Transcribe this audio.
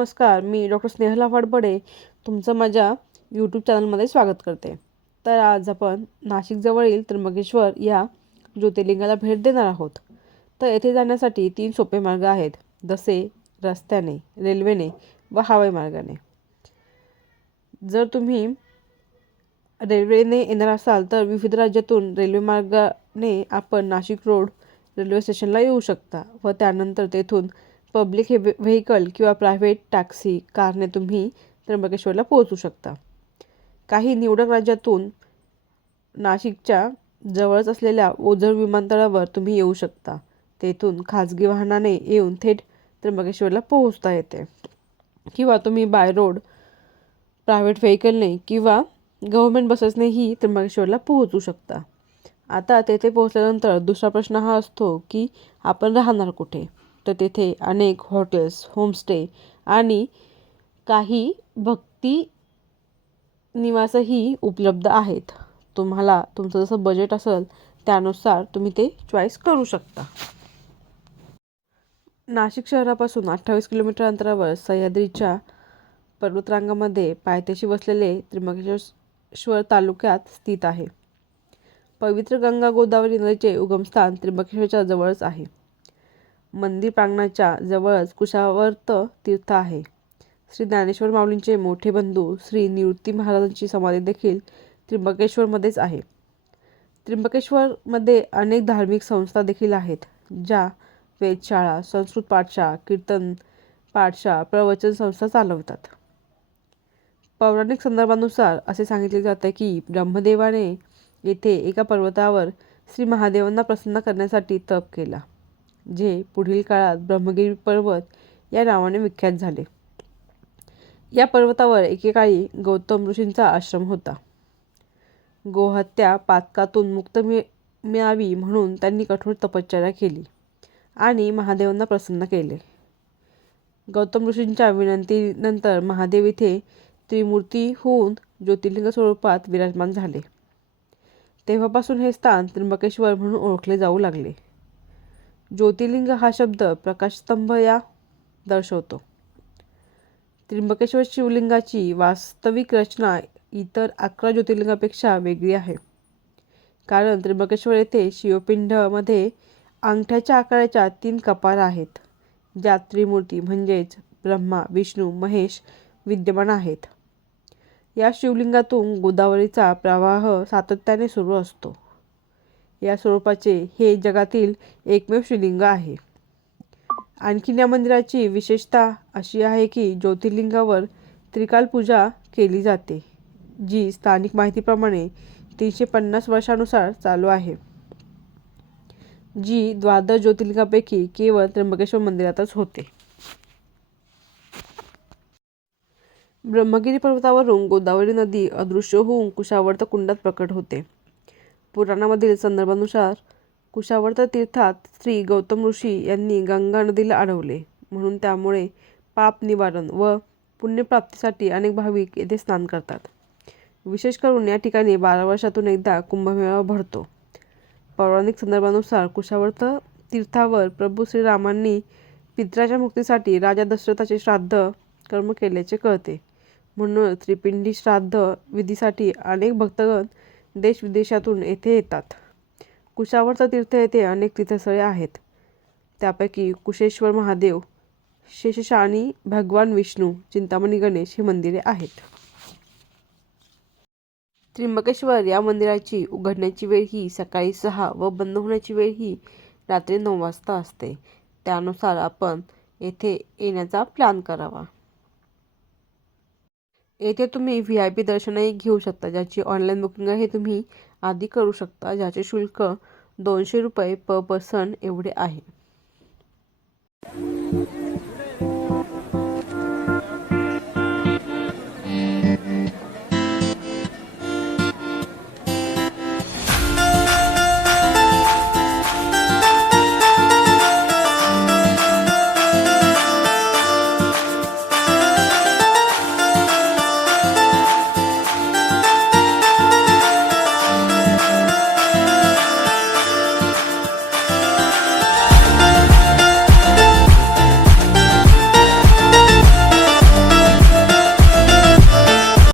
नमस्कार, मी डॉक्टर स्नेहला फडबडे तुमचं माझ्या यूट्यूब चॅनलमध्ये स्वागत करते. तर आज आपण नाशिकजवळील त्र्यंबकेश्वर या ज्योतिर्लिंगाला भेट देणार आहोत. तर येथे जाण्यासाठी 3 सोपे मार्ग आहेत, जसे रस्त्याने, रेल्वेने व हवाई मार्गाने. जर तुम्ही रेल्वेने येणार असाल तर विविध राज्यातून रेल्वे मार्गाने आपण नाशिक रोड रेल्वे स्टेशनला येऊ शकता व त्यानंतर तेथून पब्लिक व्हेकल किंवा प्रायव्हेट टॅक्सी कारने तुम्ही त्र्यंबकेश्वरला पोहोचू शकता. काही निवडक राज्यातून नाशिकच्या जवळच असलेल्या ओझर विमानतळावर तुम्ही येऊ शकता. तेथून खाजगी वाहनाने येऊन थेट त्र्यंबकेश्वरला पोहोचता येते किंवा तुम्ही बाय रोड प्रायव्हेट व्हेकलने किंवा गव्हर्नमेंट बसेसनेही त्र्यंबकेश्वरला पोहोचू शकता. आता तेथे पोहोचल्यानंतर दुसरा प्रश्न हा असतो की आपण राहणार कुठे. तर तेथे अनेक हॉटेल्स, होमस्टे आणि काही भक्ती निवासही उपलब्ध आहेत. तुम्हाला तुमचं जसं बजेट असेल त्यानुसार तुम्ही ते चॉईस करू शकता. नाशिक शहरापासून 28 किलोमीटर अंतरावर सह्याद्रीच्या पर्वतरांगामध्ये पायथ्याशी वसलेले त्र्यंबकेश्वर तालुक्यात स्थित आहे. पवित्र गंगा गोदावरी नदीचे उगमस्थान त्र्यंबकेश्वरच्या जवळच आहे. मंदिर प्रांगणाच्या जवळच कुशावर्त तीर्थ आहे. श्री ज्ञानेश्वर माऊलींचे मोठे बंधू श्री निवृत्ती महाराजांची समाधी देखील त्र्यंबकेश्वरमध्येच आहे. त्र्यंबकेश्वरमध्ये अनेक धार्मिक संस्था देखील आहेत, ज्या वेधशाळा, संस्कृत पाठशाळा, कीर्तन पाठशाळा, प्रवचन संस्था चालवतात. पौराणिक संदर्भानुसार असे सांगितले जाते की ब्रह्मदेवाने येथे एका पर्वतावर श्री महादेवांना प्रसन्न करण्यासाठी तप केला, जे पुढील काळात ब्रह्मगिरी पर्वत या नावाने विख्यात झाले. या पर्वतावर एकेकाळी गौतम ऋषींचा आश्रम होता. गोहत्या पातकातून मुक्त मिळावी म्हणून त्यांनी कठोर तपश्चर्या केली आणि महादेवांना प्रसन्न केले. गौतम ऋषींच्या विनंतीनंतर महादेव इथे त्रिमूर्ती होऊन ज्योतिर्लिंग स्वरूपात विराजमान झाले. तेव्हापासून हे स्थान त्र्यंबकेश्वर म्हणून ओळखले जाऊ लागले. ज्योतिर्लिंग हा शब्द प्रकाशस्तंभ या दर्शवतो. त्र्यंबकेश्वर शिवलिंगाची वास्तविक रचना इतर 11 ज्योतिर्लिंगापेक्षा वेगळी आहे, कारण त्र्यंबकेश्वर येथे शिवपिंडमध्ये अंगठ्याच्या आकाराच्या 3 कपार आहेत, ज्यात त्रिमूर्ती म्हणजेच ब्रह्मा, विष्णू, महेश विद्यमान आहेत. या शिवलिंगातून गोदावरीचा प्रवाह सातत्याने सुरू असतो. या स्वरूपाचे हे जगातील एकमेव शिवलिंग आहे. आणखीन या मंदिराची विशेषता अशी आहे की ज्योतिर्लिंगावर त्रिकाल पूजा केली जाते, जी स्थानिक माहितीप्रमाणे 350 वर्षानुसार चालू आहे, जी द्वादश ज्योतिर्लिंगापैकी केवळ त्र्यंबकेश्वर मंदिरातच होते. ब्रह्मगिरी पर्वतावरून गोदावरी नदी अदृश्य होऊन कुशावर्त कुंडात प्रकट होते. पुराणामधील संदर्भानुसार कुशावर्त तीर्थात श्री गौतम ऋषी यांनी गंगा नदीला अडवले, म्हणून त्यामुळे पाप निवारण व पुण्यप्राप्तीसाठी अनेक भाविक येथे स्नान करतात. विशेष करून या ठिकाणी 12 वर्षातून एकदा कुंभमेळा भरतो. पौराणिक संदर्भानुसार कुशावर्त तीर्थावर प्रभू श्रीरामांनी पितराच्या मुक्तीसाठी राजा दशरथाचे श्राद्ध कर्म केल्याचे कळते. म्हणून त्रिपिंडी श्राद्ध विधीसाठी अनेक भक्तगण देशविदेशातून येथे येतात. कुशावर्त तीर्थ येथे अनेक तीर्थस्थळे आहेत. त्यापैकी कुशेश्वर महादेव, शेषशायी भगवान विष्णू, चिंतामणी गणेश ही मंदिरे आहेत. त्र्यंबकेश्वर या मंदिराची उघडण्याची वेळ ही सकाळी 6 व बंद होण्याची वेळ ही रात्री 9 वाजता असते. त्यानुसार आपण येथे येण्याचा प्लॅन करावा. येथे तुम्ही VIP दर्शनही घेऊ शकता, ज्याची ऑनलाईन बुकिंग आहे तुम्ही आधी करू शकता, ज्याचे शुल्क 200 रुपये पर पर्सन एवढे आहे.